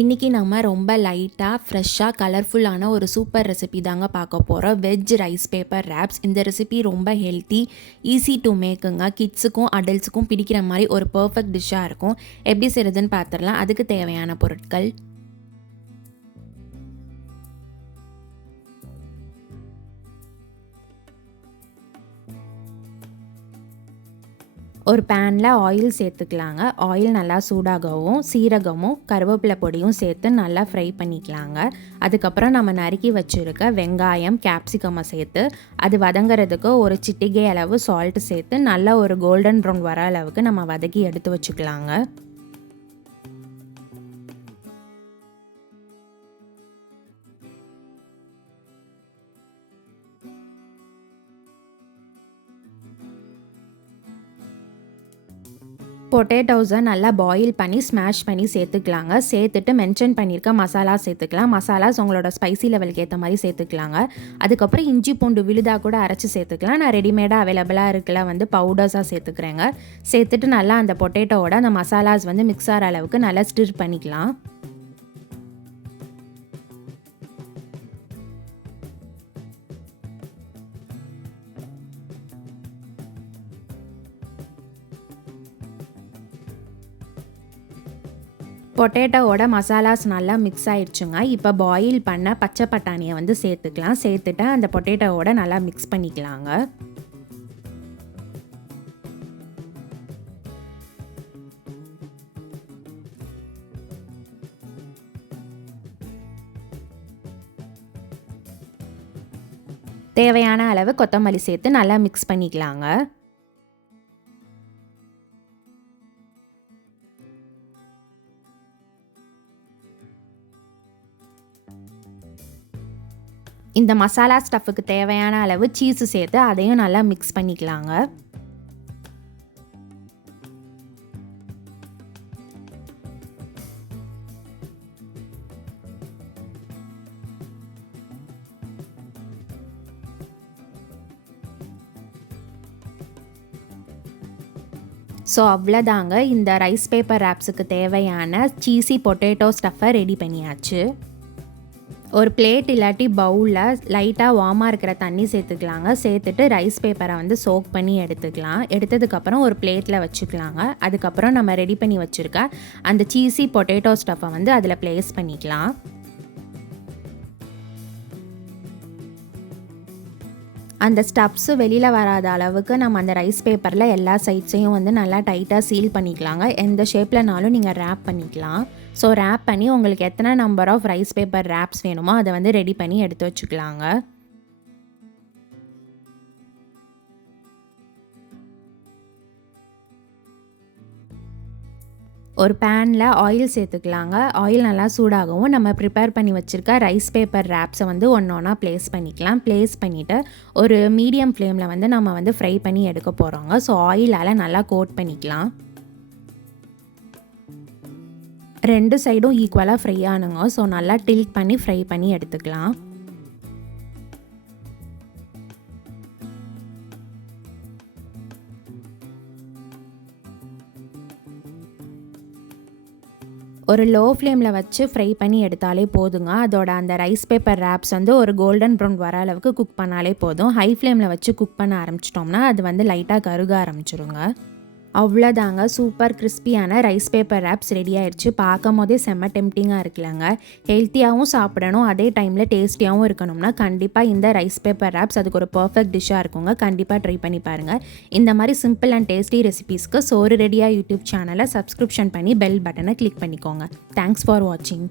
இன்றைக்கி நம்ம ரொம்ப லைட்டாக ஃப்ரெஷ்ஷாக கலர்ஃபுல்லான ஒரு சூப்பர் ரெசிபி தாங்க பார்க்க போகிறோம். Veg rice paper rapes. இந்த ரெசிபி ரொம்ப ஹெல்த்தி, ஈஸி டு மேக்குங்க. கிட்ஸுக்கும் அடல்ட்ஸுக்கும் பிடிக்கிற மாதிரி ஒரு பர்ஃபெக்ட் டிஷ்ஷாக இருக்கும். எப்படி செய்கிறதுன்னு பார்த்துடலாம். அதுக்கு தேவையான பொருட்கள்: ஒரு பேனில் ஆயில் சேர்த்துக்கலாங்க. ஆயில் நல்லா சூடாகவும் சீரகமும் கருவேப்பிலை பொடியும் சேர்த்து நல்லா ஃப்ரை பண்ணிக்கலாங்க. அதுக்கப்புறம் நம்ம நறுக்கி வச்சுருக்க வெங்காயம், கேப்சிகமை சேர்த்து அது வதங்கிறதுக்கு ஒரு சிட்டிகை அளவு சால்ட்டு சேர்த்து நல்லா ஒரு கோல்டன் ப்ரௌன் வர அளவுக்கு நம்ம வதக்கி எடுத்து வச்சுக்கலாங்க. பொட்டேட்டோஸை நல்லா பாயில் பண்ணி ஸ்மாஷ் பண்ணி சேர்த்துக்கலாங்க. சேர்த்துட்டு மென்ஷன் பண்ணியிருக்க மசாலா சேர்த்துக்கலாம். மசாலாஸ் உங்களோட ஸ்பைசி லெவலுக்கு ஏற்ற மாதிரி சேர்த்துக்கலாங்க. அதுக்கப்புறம் இஞ்சி பூண்டு விழுதாக கூட அரைச்சி சேர்த்துக்கலாம். நான் ரெடிமேடாக அவைலபிளாக இருக்கல பவுடர்ஸாக சேர்த்துக்கிறேங்க. சேர்த்துட்டு நல்லா அந்த பொட்டேட்டோவோட அந்த மசாலாஸ் மிக்ஸ் ஆகிற அளவுக்கு நல்லா ஸ்டிர் பண்ணிக்கலாம். பொட்டேட்டோவோட மசாலாஸ் நல்லா மிக்ஸ் ஆயிடுச்சுங்க. இப்போ பாயில் பண்ண பச்சை பட்டாணியை சேர்த்துக்கலாம். சேர்த்துட்டு அந்த பொட்டேட்டோவோட நல்லா மிக்ஸ் பண்ணிக்கலாங்க. தேவையான அளவு கொத்தமல்லி சேர்த்து நல்லா மிக்ஸ் பண்ணிக்கலாங்க. இந்த மசாலா ஸ்டஃப்புக்கு தேவையான அளவு சீஸு சேர்த்து அதையும் நல்லா மிக்ஸ் பண்ணிக்கலாங்க. ஸோ அவ்வளோதாங்க, இந்த ரைஸ் பேப்பர் ரேப்ஸுக்கு தேவையான சீஸி பொட்டேட்டோ ஸ்டஃப்பை ரெடி பண்ணியாச்சு. ஒரு பிளேட் இல்லாட்டி பவுலில் லைட்டாக வார்மாக இருக்கிற தண்ணி சேர்த்துக்கலாங்க. சேர்த்துட்டு ரைஸ் பேப்பரை சோக் பண்ணி எடுத்துக்கலாம். எடுத்ததுக்கப்புறம் ஒரு பிளேட்டில் வச்சுக்கலாங்க. அதுக்கப்புறம் நம்ம ரெடி பண்ணி வச்சுருக்க அந்த சீஸி பொட்டேட்டோ ஸ்டஃப்பை அதில் ப்ளேஸ் பண்ணிக்கலாம். அந்த ஸ்டப்ஸு வெளியில் வராத அளவுக்கு நம்ம அந்த ரைஸ் பேப்பரில் எல்லா சைட்ஸையும் நல்லா டைட்டாக சீல் பண்ணிக்கலாங்க. எந்த ஷேப்லனாலும் நீங்கள் ரேப் பண்ணிக்கலாம். ஸோ ரேப் பண்ணி உங்களுக்கு எத்தனை number of rice paper wraps வேணுமோ அதை ரெடி பண்ணி எடுத்து வச்சுக்கலாங்க. ஒரு பேனில் ஆயில் சேர்த்துக்கலாங்க. ஆயில் நல்லா சூடாகவும் நம்ம ப்ரிப்பேர் பண்ணி வச்சுருக்க ரைஸ் பேப்பர் ரேப்ஸை ஒன்றா ப்ளேஸ் பண்ணிக்கலாம். ப்ளேஸ் பண்ணிவிட்டு ஒரு மீடியம் ஃப்ளேமில் நம்ம ஃப்ரை பண்ணி எடுக்க போகிறோங்க. ஸோ ஆயிலால் நல்லா கோட் பண்ணிக்கலாம். ரெண்டு சைடும் ஈக்குவலாக ஃப்ரை ஆனுங்க. ஸோ நல்லா டில்ட் பண்ணி ஃப்ரை பண்ணி எடுத்துக்கலாம். ஒரு லோ ஃப்ளேமில் வச்சு ஃப்ரை பண்ணி எடுத்தாலே போதுங்க. அதோட அந்த ரைஸ் பேப்பர் ரேப்ஸ் ஒரு கோல்டன் ப்ரௌன் வர அளவுக்கு குக் பண்ணாலே போதும். ஹை ஃப்ளேமில் வச்சு குக் பண்ண ஆரம்பிச்சிட்டோம்னா அது லைட்டாக கருக ஆரம்பிச்சிருங்க. அவ்வளோதாங்க, சூப்பர் கிறிஸ்பியான ரைஸ் பேப்பர் ரேப்ஸ் ரெடி ஆயிடுச்சு. பார்க்கும் போதே செம்ம டெம்டிங்காக இருக்குல்லங்க. ஹெல்த்தியாகவும் சாப்பிடணும், அதே டைமில் டேஸ்டியாகவும் இருக்கணும்னா கண்டிப்பாக இந்த ரைஸ் பேப்பர் ரேப்ஸ் அதுக்கு ஒரு பர்ஃபெக்ட் டிஷ்ஷாக இருக்குங்க. கண்டிப்பாக ட்ரை பண்ணி பாருங்கள். இந்த மாதிரி சிம்பிள் அண்ட் டேஸ்டி ரெசிபீஸ்க்கு சோறு ரெடியா யூடியூப் சேனலை சப்ஸ்கிரிப்ஷன் பண்ணி பெல் பட்டனை கிளிக் பண்ணிக்கோங்க. தேங்க்ஸ் ஃபார் வாட்சிங்.